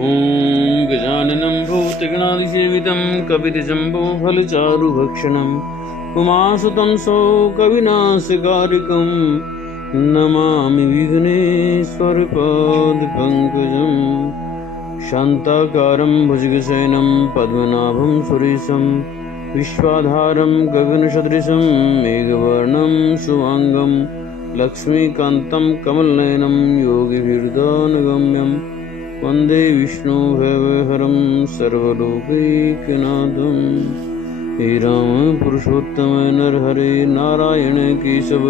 ॐ गजाननं भूतगणाधिसेवितं कपितजम्बोफलचारुभक्षणम् उमासुतं शोकविनाशकारिकं नमामि विघ्नेश्वरपादपङ्कजं शान्ताकारं भुजगशयनं पद्मनाभं सुरेशं विश्वाधारं गगनसदृशं मेघवर्णं शुभाङ्गं लक्ष्मीकान्तं कमलनयनं योगिभिर्दानगम्यं वन्दे विष्णु भवहरं सर्वलोकैकनाथं। हे राम पुरुषोत्तम नरहरे नारायण केशव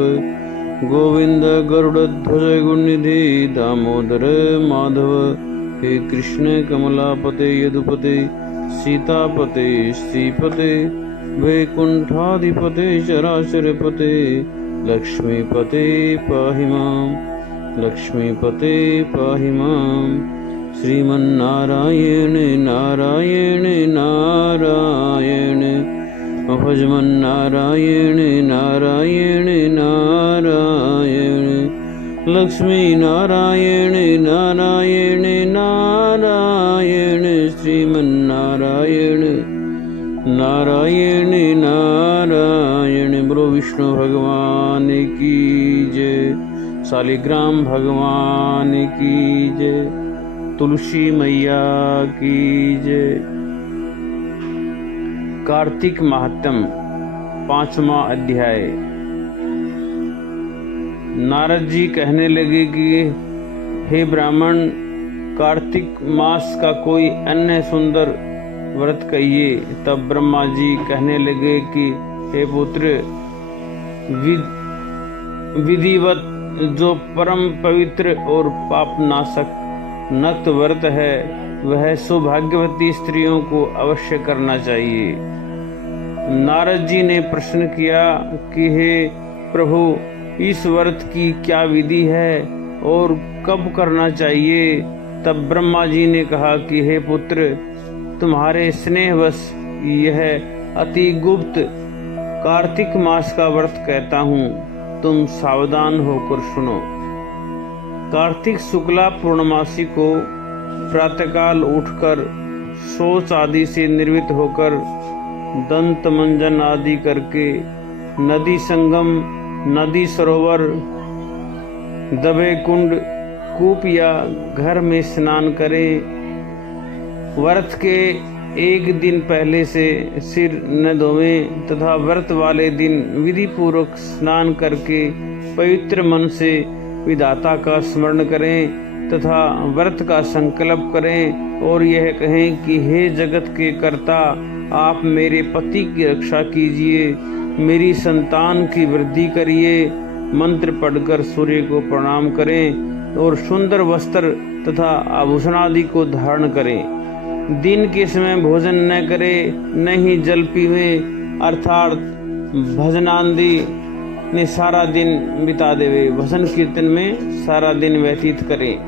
गोविंद गरुड़ध्वज गुणनिधि दामोदर माधव। हे कृष्ण कमलापते यदुपते सीतापते श्रीपते वैकुंठाधिपते चराचरपते लक्ष्मीपते पाहि मां लक्ष्मीपते पाहि मां। श्रीमन्नारायण नारायण नारायण भजमन्नारायण नारायण नारायण लक्ष्मी नारायण नारायण नारायण श्रीमन्नारायण नारायण नारायण। बोलो विष्णु भगवान की जय, शालिग्राम भगवान की जय, तुलसी मैया की जय। कार्तिक महात्म 5वां अध्याय। नारद जी कहने लगे कि हे ब्राह्मण, कार्तिक मास का कोई अन्य सुंदर व्रत कहिए। तब ब्रह्मा जी कहने लगे कि हे पुत्र, विधिवत जो परम पवित्र और पापनाशक नक्त व्रत है, वह सौभाग्यवती स्त्रियों को अवश्य करना चाहिए। नारद जी ने प्रश्न किया कि हे प्रभु, इस व्रत की क्या विधि है और कब करना चाहिए। तब ब्रह्मा जी ने कहा कि हे पुत्र, तुम्हारे स्नेहवश यह अति गुप्त कार्तिक मास का व्रत कहता हूँ, तुम सावधान होकर सुनो। कार्तिक शुक्ला पूर्णमासी को प्रातःकाल उठकर शौच आदि से निर्वृत होकर दंत मंजन आदि करके नदी संगम, नदी सरोवर, दबे कुंड, कूप या घर में स्नान करें। व्रत के एक दिन पहले से सिर न धोवें तथा व्रत वाले दिन विधि पूर्वक स्नान करके पवित्र मन से विधाता का स्मरण करें तथा व्रत का संकल्प करें और यह कहें कि हे जगत के कर्ता, आप मेरे पति की रक्षा कीजिए, मेरी संतान की वृद्धि करिए। मंत्र पढ़कर सूर्य को प्रणाम करें और सुंदर वस्त्र तथा आभूषण आदि को धारण करें। दिन के समय भोजन न करें, न ही जल पीवें, अर्थात भजनादि ने सारा दिन बिता देवे, भजन कीर्तन में सारा दिन व्यतीत करें।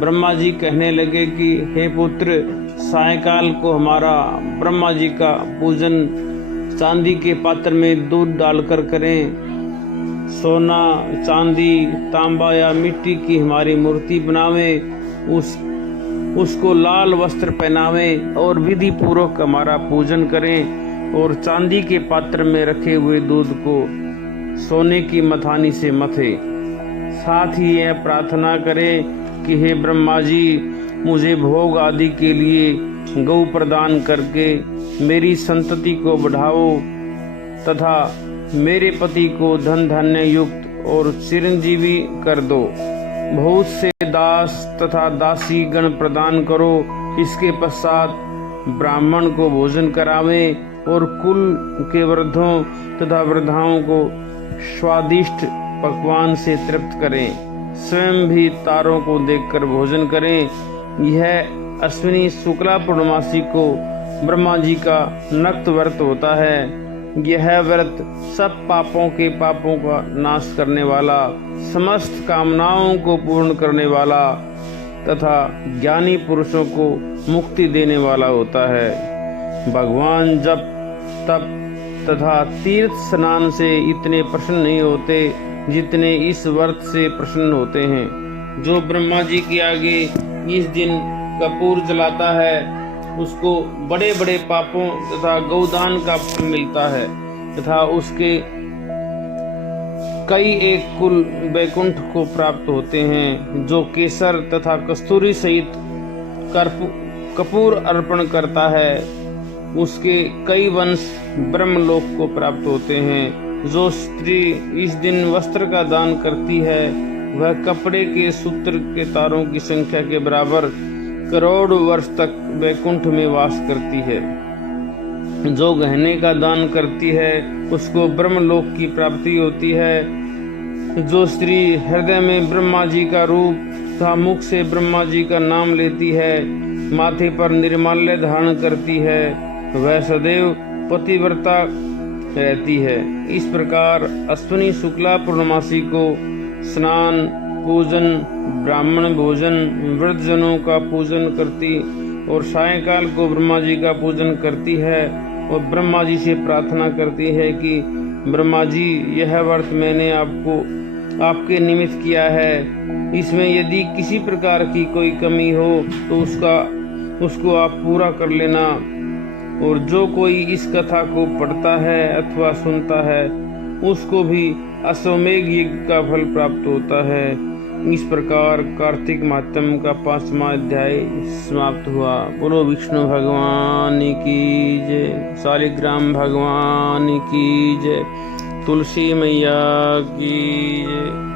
ब्रह्मा जी कहने लगे कि हे पुत्र, सायंकाल को हमारा ब्रह्मा जी का पूजन चांदी के पात्र में दूध डालकर करें। सोना, चांदी, तांबा या मिट्टी की हमारी मूर्ति बनावें, उसको लाल वस्त्र पहनावें और विधि पूर्वक हमारा पूजन करें और चांदी के पात्र में रखे हुए दूध को सोने की मथानी से मथे। साथ ही यह प्रार्थना करें कि हे ब्रह्मा जी, मुझे भोग आदि के लिए गौ प्रदान करके मेरी संतति को बढ़ाओ तथा मेरे पति को धन धान्य युक्त और चिरंजीवी कर दो। बहुत से दास तथा दासी गण प्रदान करो। इसके पश्चात ब्राह्मण को भोजन करावें और कुल के वृद्धों तथा वृद्धाओं को स्वादिष्ट पकवान से तृप्त करें। स्वयं भी तारों को देखकर भोजन करें। यह अश्विनी शुक्ला पूर्णमासी को ब्रह्मा जी का नक्त व्रत होता है। यह व्रत सब पापों का नाश करने वाला, समस्त कामनाओं को पूर्ण करने वाला तथा ज्ञानी पुरुषों को मुक्ति देने वाला होता है। भगवान जप, तप तथा तीर्थ स्नान से इतने प्रसन्न नहीं होते जितने इस व्रत से प्रसन्न होते हैं। जो ब्रह्मा जी के आगे इस दिन कपूर जलाता है उसको बड़े बड़े पापों तथा गौदान का फल मिलता है तथा उसके कई एक कुल वैकुंठ को प्राप्त होते हैं। जो केसर तथा कस्तूरी सहित कपूर अर्पण करता है उसके कई वंश ब्रह्मलोक को प्राप्त होते हैं। जो स्त्री इस दिन वस्त्र का दान करती है वह कपड़े के सूत्र के तारों की संख्या के बराबर करोड़ वर्ष तक वैकुंठ में वास करती है। जो गहने का दान करती है उसको ब्रह्मलोक की प्राप्ति होती है। जो स्त्री हृदय में ब्रह्मा जी का रूप तथा मुख से ब्रह्मा जी का नाम लेती है, माथे पर निर्माल्य धारण करती है, वह सदैव पतिव्रता रहती है। इस प्रकार अश्विनी शुक्ला पूर्णमासी को स्नान, पूजन, ब्राह्मण भोजन, वृद्धजनों का पूजन करती और सायंकाल को ब्रह्मा जी का पूजन करती है और ब्रह्मा जी से प्रार्थना करती है कि ब्रह्मा जी, यह व्रत मैंने आपके निमित्त किया है, इसमें यदि किसी प्रकार की कोई कमी हो तो उसको आप पूरा कर लेना। और जो कोई इस कथा को पढ़ता है अथवा सुनता है उसको भी अश्वमेघ यज्ञ का फल प्राप्त होता है। इस प्रकार कार्तिक माह्त्म्य का 5वां अध्याय समाप्त हुआ। बोलो विष्णु भगवान की जय, शालिग्राम भगवान की जय, तुलसी मैया की जय।